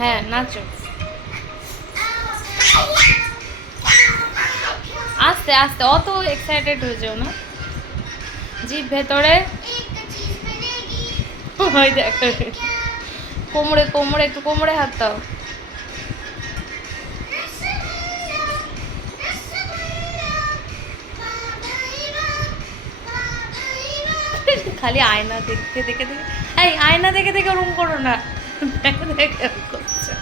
হ্যাঁ নাচো, আস্তে আস্তে, অত এক্সাইটেড হয়ে যাও না। জিভ ভেতরে, ওই দেখো কোমরে কোমরে, একটু কোমরে হাত দাও। খালি আয়না দেখতে দেখে দেখে, এই আয়না দেখে দেখে ওরকম করো না, দেখে দেখে ওরম করছো।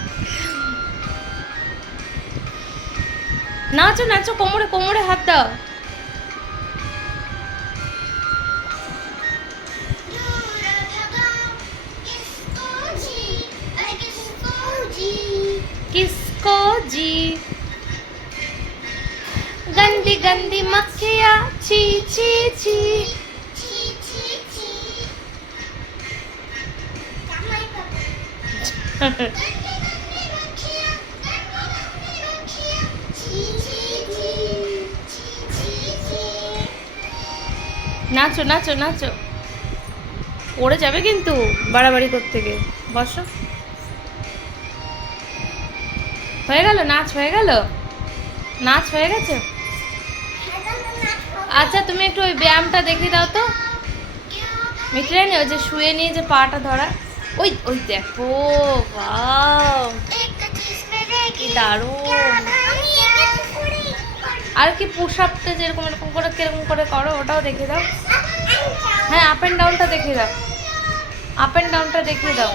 নাচো নাচো, কোমরে কোমরে হাত দাও। किसको जी गंदी गंदी मक्खियाँ छी छी छी। নাচো নাচো নাচো, পড়ে যাবে কিন্তু বাড়াবাড়ি করতে গিয়ে। বসো, হয়ে গেল নাচ, হয়ে গেল নাচ, হয়ে গেছে। আচ্ছা তুমি একটু ওই ব্যায়ামটা দেখিয়ে দাও তো মিঠরানি, ওই যে শুয়ে নিয়ে যে পাটা ধরা, ওই ওই দেখো, বাও কি দারুণ। আর কি পুশ আপটা যেরকম এরকম করে কিরকম করে করো ওটাও দেখিয়ে দাও। হ্যাঁ আপ অ্যান্ড ডাউনটা দেখিয়ে দাও, আপ অ্যান্ড ডাউনটা দেখিয়ে দাও।